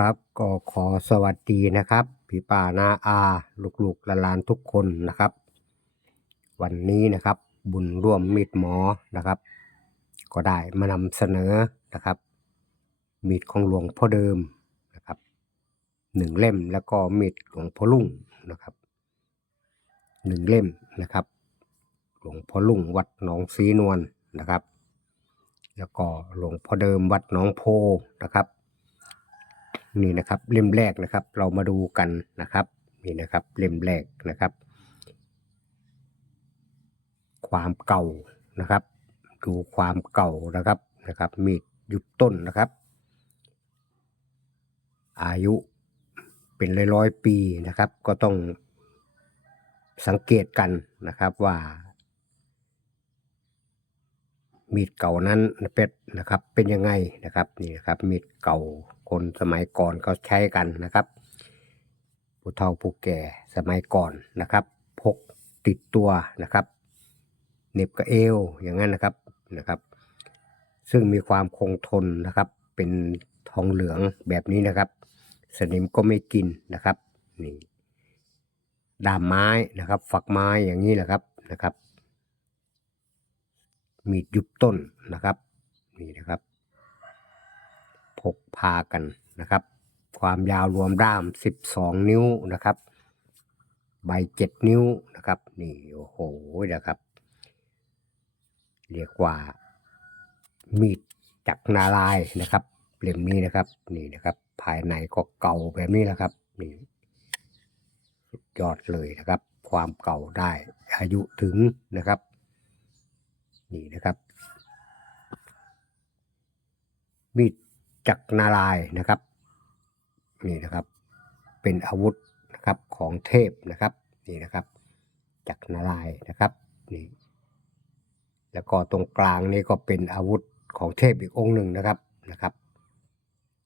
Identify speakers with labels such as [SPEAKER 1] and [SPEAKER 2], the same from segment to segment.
[SPEAKER 1] ครับก็ขอสวัสดีนะครับพี่ป่านาอาลูกๆหลานๆทุกคนนะครับ วันนี้นะครับบุญร่วมมีดหมอนะครับ ก็ได้มานำเสนอนะครับ มีดของหลวงพ่อเดิมนะครับหนึ่งเล่มแล้วก็มีดหลวงพ่อลุ่งนะครับหนึ่งเล่มนะครับ หลวงพ่อลุ่งวัดหนองสีนวลนะครับ แล้วก็หลวงพ่อเดิมวัดหนองโพนะครับ นี่นะครับเล่มแรกนะครับ เรามาดูกันนะครับนี่นะครับเล่มแรกนะครับ ความเก่านะครับ ดูความเก่านะครับนะครับ มีดหยุดต้นนะครับ อายุเป็นร้อยร้อยๆปีนะครับ ก็ต้องสังเกตกันนะครับว่า มีดเก่านั้นเป็ดนะครับเป็นยังไงนะครับนี่นะครับมีดเก่า คนสมัยก่อนเขาใช้กันนะครับผู้เฒ่าผู้แก่สมัยก่อนนะครับพกติดตัวนะครับเน็บกับเอวอย่างนั้นนะครับนะครับ ซึ่งมีความคงทนนะครับ เป็นทองเหลืองแบบนี้นะครับ สนิมก็ไม่กินนะครับนี่ดามไม้นะครับ ฝักไม้อย่างนี้แหละครับนะครับ มีดยุบต้นนะครับ นี่นะครับ พกพากันนะครับ ความยาวรวมด้าม12นิ้วนะครับ ใบ7นิ้วนะครับ นี่โอ้โหนะครับ เรียกว่ามีดจักรนาลายนะครับเล่มนี้นะครับ นี่นะครับ ภายในก็เก่าแบบนี้แหละครับ นี่สุดยอดเลยนะครับ ความเก่าได้ อายุถึงนะครับ นี่นะครับมีด จักรนาลายนะครับ นี่นะครับเป็นอาวุธนะครับของเทพนะครับนี่นะครับจักรนาลายนะครับนี่แล้วก็ตรงกลางนี่ก็เป็นอาวุธของเทพอีกองค์หนึ่งนะครับนะครับ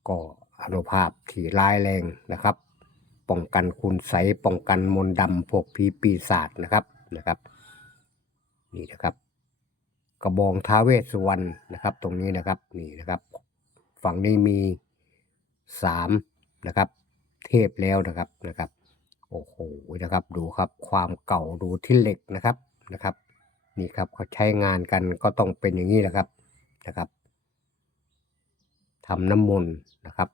[SPEAKER 1] ก็อนุภาพที่ร้ายแรงนะครับ ป้องกันคุณไสป้องกันมนต์ดำพวกผีปีศาจนะครับนะครับนี่นะครับ กระบองท้าเวสสุวรรณนะครับ ตรงนี้นะครับนี่นะครับ ฝั่งนี้มีสามนะครับ เทพแล้วนะครับนะครับโอ้โหนะครับดูครับความเก่าดูที่เหล็กนะครับนะครับ นี่ครับเขาใช้งานกันก็ต้องเป็นอย่างนี้แหละครับนะครับทำน้ำมนต์นะครับ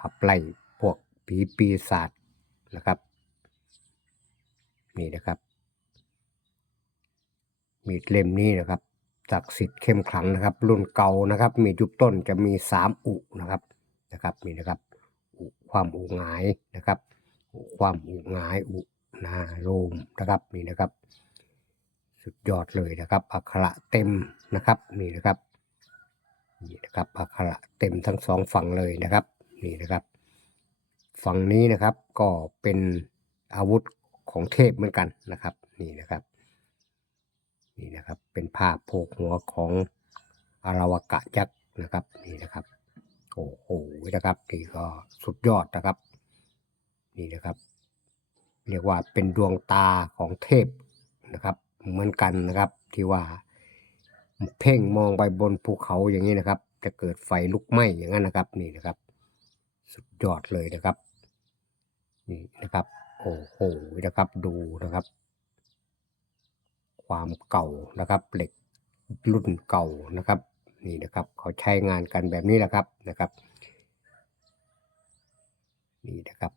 [SPEAKER 1] ขับไล่พวกผีปีศาจนะครับ นี่นะครับ มีดเล่มนี้นะครับ ศักดิ์สิทธิ์เข้มขลังนะครับ รุ่นเก่านะครับ มีดยุบต้นจะมีสามอุนะครับนะครับนี่นะครับอุความอุหงายนะครับอุความอุหงายอุนาโรมนะครับนี่นะครับ สุดยอดเลยนะครับอักขระเต็มนะครับนี่นะครับนี่นะครับอักขระเต็มทั้งสองฝั่งเลยนะครับนี่นะครับ ฝั่งนี้นะครับก็เป็นอาวุธของเทพเหมือนกันนะครับ นี่นะครับ นี่นะครับ เป็นภาพโพกหัวของอาราวกะยักษ์นะครับนี่นะครับโอ้โหนะครับนี่ก็สุดยอดนะครับ นี่นะครับ เรียกว่าเป็นดวงตาของเทพนะครับ เหมือนกันนะครับที่ว่า เพ่งมองไปบนภูเขาอย่างนี้นะครับ จะเกิดไฟลุกไหม้อย่างนั้นนะครับ นี่นะครับ สุดยอดเลยนะครับ นี่นะครับ โอ้โหนะครับดูนะครับ ความเก่านะครับเหล็กรุ่นเก่านะครับนี่นะครับเขาใช้งานกันแบบนี้แหละครับนะครับนี่นะครับ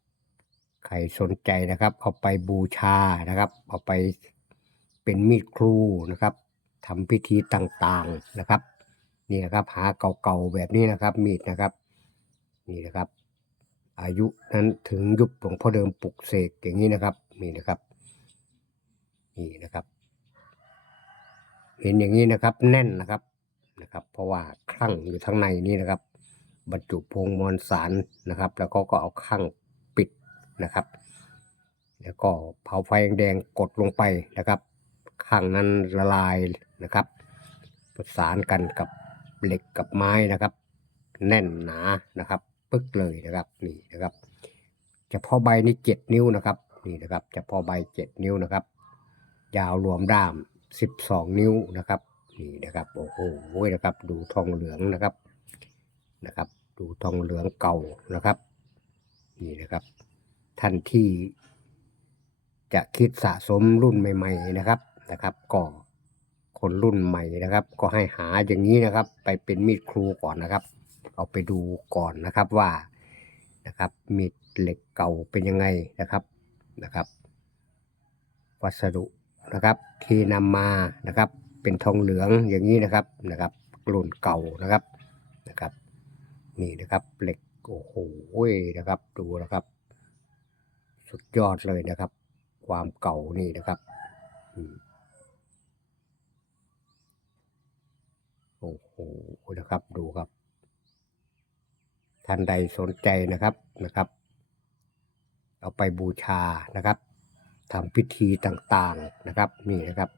[SPEAKER 1] ใครสนใจนะครับ เอาไปบูชานะครับ เอาไปเป็นมีดครูนะครับทำพิธีต่างๆนะครับนี่นะครับหาเก่าๆแบบนี้นะครับมีดนะครับนี่นะครับ อายุนั้นถึงยุคหลวงพ่อเดิมปลุกเสกอย่างนี้นะครับนี่นะครับนี่นะครับ เห็นอย่างนี้นะครับ แน่นนะครับนะครับ เพราะว่าคลั่งอยู่ข้งในนี่นะครับ บรรจุพงมวลสารนะครับ แล้วก็ก็เอาข้างปิดนะครับ แล้วก็เผาไฟแดงกดลงไปนะครับข้างนั้นละลายนะครับ ประสานกันกับเหล็กกับไม้นะครับ แน่นหนานะครับ ปึ๊กเลยนะครับนี่นะครับเฉพาะใบนี่เจ็ดนิ้วนะครับนี่นะครับเฉพาะใบเจ็ดนิ้วนะครับ ยาวรวมด้าม สิบสองนิ้วนะครับ นี่นะครับ โอ้โหนะครับ ดูทองเหลืองนะครับนะครับดูดูทองเหลืองเก่านะครับ นี่นะครับ ท่านที่จะคิดสะสมรุ่นใหม่ ๆ นะครับนะครับก็คนรุ่นใหม่นะครับ ก็ให้หาอย่างนี้นะครับ ไปเป็นมีดครูก่อนนะครับ เอาไปดูก่อนนะครับว่านะครับมีดเหล็กเก่าเป็นยังไงนะครับนะครับ วัสดุ นะครับ ที่นำมานะครับ เป็นทองเหลืองอย่างนี้นะครับนะครับรุ่นเก่านะครับนะครับ นี่นะครับเหล็กโอ้โหนะครับ ดูนะครับ สุดยอดเลยนะครับ ความเก่านี่นะครับโอ้โหนะครับดูครับ ท่านใดสนใจนะครับนะครับ เอาไปบูชานะครับ ทำพิธีต่างๆนะครับนี่นะครับ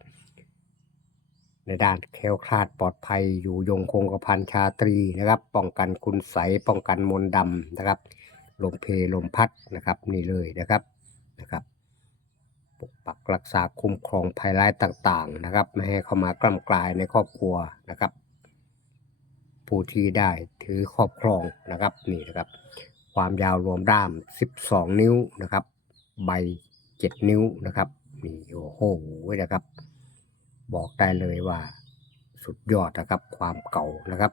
[SPEAKER 1] ในด้านแคล้วคลาดปลอดภัยอยู่ยงคงกระพันชาตรีนะครับ ป้องกันคุณใสป้องกันมนต์ดำนะครับลมเพลลมพัดนะครับนี่เลยนะครับนะครับปกปักรักษาคุ้มครองภัยร้ายต่างๆนะครับ ไม่ให้เข้ามากล้ำกลายในครอบครัวนะครับ ผู้ที่ได้ถือครอบครองนะครับนี่นะครับ ความยาวรวมด้าม 12 นิ้วนะครับ ใบ 7นิ้วนะครับนี่โอ้โหนะครับ บอกได้เลยว่า สุดยอดนะครับ ความเก่านะครับ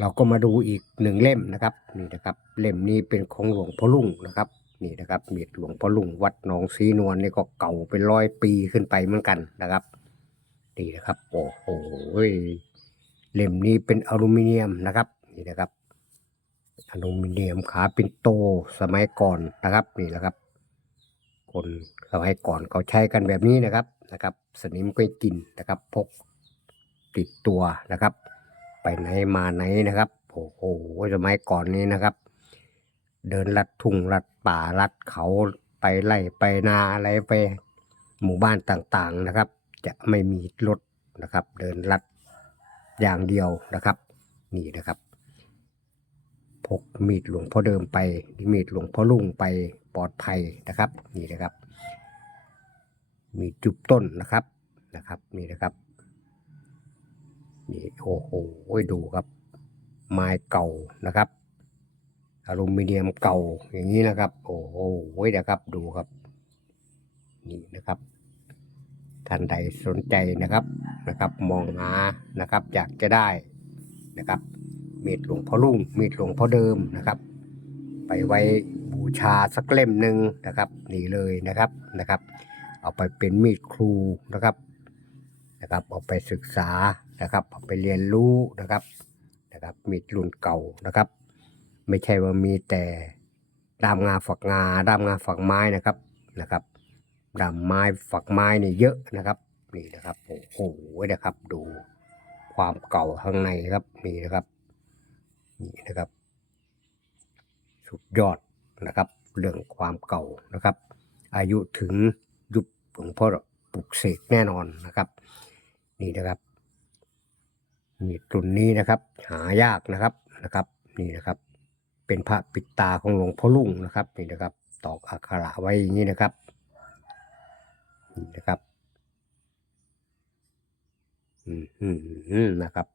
[SPEAKER 1] เราก็มาดูอีกหนึ่งเล่มนะครับ นี่นะครับ เล่มนี้เป็นของหลวงพ่อลุ่งนะครับนี่นะครับเมีดหลวงพ่อลุ่งวัดหนองสีนวลนี่ก็เก่าเป็นร้อยปีขึ้นไปเหมือนกันนะครับนี่นะครับ โอ้โหเล่มนี้เป็นอลูมิเนียมนะครับนี่นะครับ อลูมิเนียมขาปินโตสมัยก่อนนะครับนี่นะครับ คนสมัยก่อนเขาใช้กันแบบนี้นะครับนะครับ สนิมก็กินนะครับ พกติดตัวนะครับ ไปไหนมาไหนนะครับโอ้โหสมัยก่อนนี้นะครับ เดินลัดทุ่งลัดป่าลัดเขาไปไล่ไปนาอะไรไปหมู่บ้านต่างๆนะครับ จะไม่มีรถนะครับ เดินลัดอย่างเดียวนะครับ นี่นะครับ พกมีดหลวงพ่อเดิมไป มีดหลวงพ่อลุ่งไปปลอดภัยนะครับ นี่นะครับ มีจุบต้นนะครับนะครับ นี่นะครับนี่โอ้โหดูครับ ไม้เก่านะครับอลูมิเนียมเก่าอย่างนี้นะครับ โอ้โหนะครับดูครับ นี่นะครับท่านใดสนใจนะครับนะครับ มองหานะครับ อยากจะได้นะครับ มีดหลวงพ่อลุ่งมีดหลวงพ่อเดิมนะครับ ไปไว้บูชาสักเล่มหนึ่งนะครับนี่เลยนะครับนะครับ เอาไปเป็นมีดครูนะครับนะครับเอาไปศึกษานะครับเอาไปเรียนรู้นะครับนะครับ มีดรุ่นเก่านะครับ ไม่ใช่ว่ามีแต่ด้ามงาฝักงาด้ามงาฝักไม้นะครับนะครับด้ามไม้ฝักไม้นี่เยอะนะครับนี่นะครับโอ้โหนะครับดูความเก่าข้างในครับนี่นะครับ นี่นะครับ สุดยอดนะครับ เรื่องความเก่านะครับ อายุถึงยุคหลวงพ่อปลุกเสกแน่นอนนะครับ นี่นะครับมีดรุ่นนี้นะครับ หายากนะครับนะครับ นี่นะครับ เป็นพระปิดตาของหลวงพ่อลุ่งนะครับ นี่นะครับ ตอกอักขระไว้อย่างนี้นะครับนี่นะครับ อืมอืมนะครับ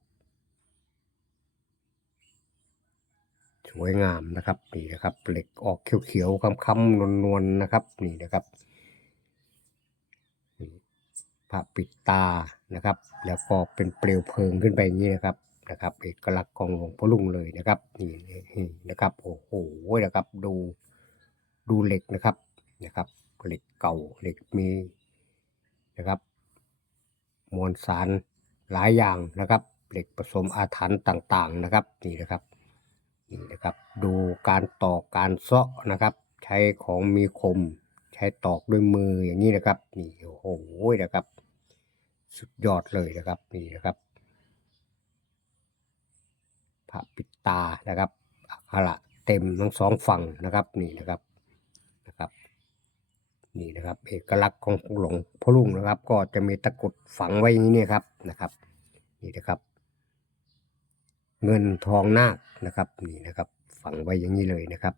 [SPEAKER 1] สวยงามนะครับนี่นะครับเหล็กออกเขียวๆค้ำๆนวลๆนะครับนี่นะครับนี่พระปิดตานะครับ แล้วก็เป็นเปลวเพลิงขึ้นไปอย่างนี้นะครับนะครับเอกลักษณ์ของหลวงพ่อลุงเลยนะครับนี่นะครับโอ้โหนะครับดูดูเหล็กนะครับนะครับเหล็กเก่าเหล็กมีนะครับ มวลสารหลายอย่างนะครับเหล็กผสมอาถรรพ์ต่างๆนะครับนี่นะครับ นี่นะครับ ดูการตอกการเซาะนะครับ ใช้ของมีคม ใช้ตอกด้วยมืออย่างนี้นะครับนี่โอ้โหนะครับ สุดยอดเลยนะครับนี่นะครับพระปิตานะครับอักขระเต็มทั้งสองฝั่งนะครับนี่นะครับนะครับ นี่นะครับ เอกลักษณ์ของหลวงพ่อลุงนะครับ ก็จะมีตะกุดฝังไว้อย่างนี้เนี่ยครับนะครับ นี่นะครับ เงินทองนาคนะครับนี่นะครับ ฝังไว้อย่างนี้เลยนะครับ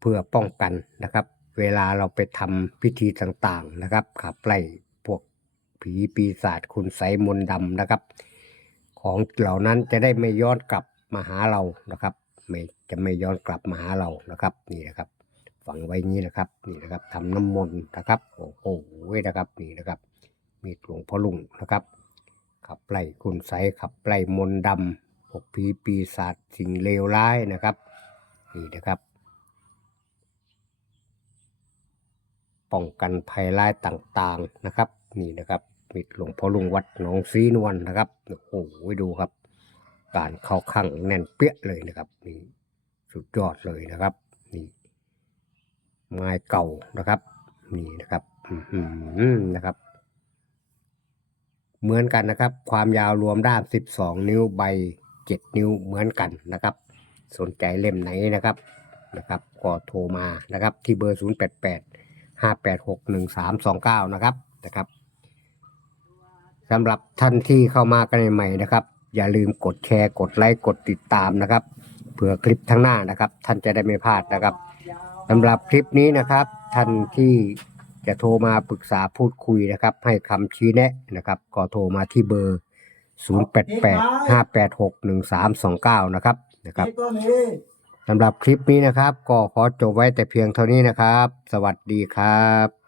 [SPEAKER 1] เพื่อป้องกันนะครับ เวลาเราไปทำพิธีต่างๆนะครับขับไล่พวกผีปีศาจคุณไสยมนต์ดำนะครับ ของเหล่านั้นจะได้ไม่ย้อนกลับมาหาเรานะครับไม่จะไม่ย้อนกลับมาหาเรานะครับนี่นะครับฝังไว้งี้นะครับนี่นะครับทำน้ำมนต์นะครับโอ้โหนะครับนี่นะครับ มีหลวงพ่อลุงนะครับ ขับไล่คุณไสขับไล่มนต์ดำพวกผีปีศาจสิ่งเลวร้ายนะครับนี่นะครับ ป้องกันภัยร้ายต่างๆนะครับ นี่นะครับมีหลวงพ่อลุงวัดหนองซีนวลนะครับโอ้โหดูครับ การเข้าข้างแน่นเปี้ยเลยนะครับนี่สุดยอดเลยนะครับนี่ไม้เก่านะครับ นี่นะครับอื้อหือนะครับ เหมือนกันนะครับ ความยาวรวมด้าม 12 นิ้วใบ 7 นิ้วเหมือนกันนะครับ สนใจเล่มไหนนะครับนะครับก็โทรมานะครับที่เบอร์ 088 586 1329 นะครับนะครับสำหรับท่านที่เข้ามากันใหม่นะครับ อย่าลืมกดแชร์กดไลค์กดติดตามนะครับเผื่อคลิปทั้งหน้านะครับ ท่านจะได้ไม่พลาดนะครับสำหรับคลิปนี้นะครับ ท่านที่ จะโทรมาปรึกษาพูดคุยนะครับ ให้คำชี้แนะนะครับ ก็โทรมาที่เบอร์ 088 586 1329 นะครับนะครับสำหรับคลิปนี้นะครับ ก็ขอจบไว้แต่เพียงเท่านี้นะครับ สวัสดีครับ